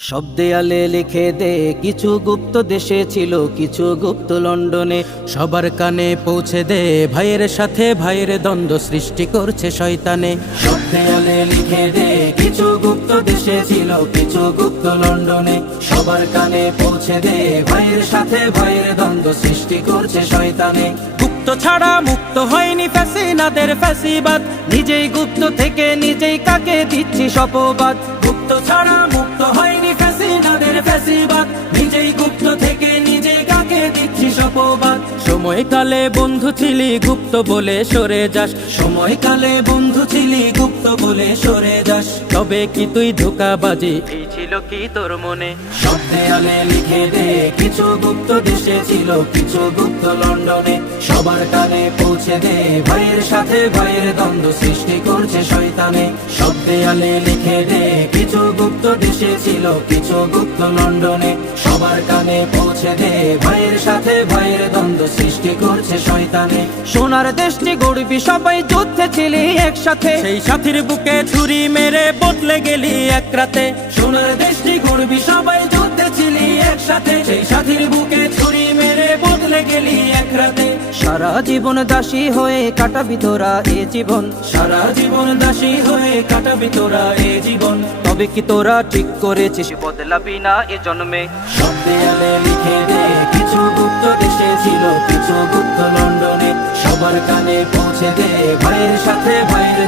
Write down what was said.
সব দেয়ালে লিখে দে কিছু গুপ্ত দেশে ছিল কিছু গুপ্ত লন্ডনে। সবার কানে পৌঁছে দে ভাইয়ের সাথে ভাইয়ের দ্বন্দ্ব সৃষ্টি করছে শয়তানে। সব দেয়ালে লিখে দে কিছু গুপ্ত দেশে ছিল কিছু গুপ্ত লন্ডনে। সবার কানে পৌঁছে দে ভাইয়ের সাথে ভাইয়ের দ্বন্দ্ব সৃষ্টি করছে শয়তানে। গুপ্ত ছাড়া মুক্ত হয়নি ফ্যাসিনাদের ফ্যাসিবাদ, নিজেই গুপ্ত থেকে নিজেই কাকে দিচ্ছি শপবাদ। গুপ্ত ছাড়া মুক্ত হয়নি ফ্যাসিনাদের ফ্যাসিবাদ, নিজেই গুপ্ত থেকে নিজেই কাকে দিচ্ছি শপবাদ। সময়কালে বন্ধু ছিলি গুপ্ত বলে সরে যাস, সময়কালে বন্ধু ছিলি গুপ্ত বলে সরে যাস। তবে কি তুই ধোঁকাবাজি, এই ছিল কি তোর মনে? সব দেয়ালে লিখে দে কিছু গুপ্ত দেশে ছিল কিছু গুপ্ত লন্ডনে। সবার কানে পৌঁছে দে ভাইয়ের সাথে ভাইয়ের দ্বন্দ্ব সৃষ্টি করছে শয়তানে। সব দেয়ালে লিখে দে কিছু গুপ্ত দেশে ছিল কিছু গুপ্ত লন্ডনে। সবার কানে পৌঁছে দে ভাইয়ের সাথে ভাইয়ের দ্বন্দ্ব সৃষ্টি করছে শয়তানে। সোনার দেশটি গড়বি সবাই যুদ্ধে ছিলি একসাথে, সেই সাথীর বুকে ছুরি মেরে বদলে গেলি এক রাতে। সোনার দেশটি গড়বি সবাই যুদ্ধে ছিলি একসাথে, সেই সাথীর বুকে ছুরি মেরে বদলে গেলি এক রাতে। সারা জীবন দাসী হয়ে কাটাবি তোরা এ জীবন, সারা জীবন দাসী হয়ে কাটাবি তোরা এ জীবন। তবে কি তোরা ঠিক করেছিস বদলাবি না এ জন্মে? সব দেয়ালে লিখে দে কিছু গুপ্ত দেশে ছিল কিছু গুপ্ত লন্ডনে। সবার কানে পৌঁছে দে ভাইয়ের সাথে ভাইয়ের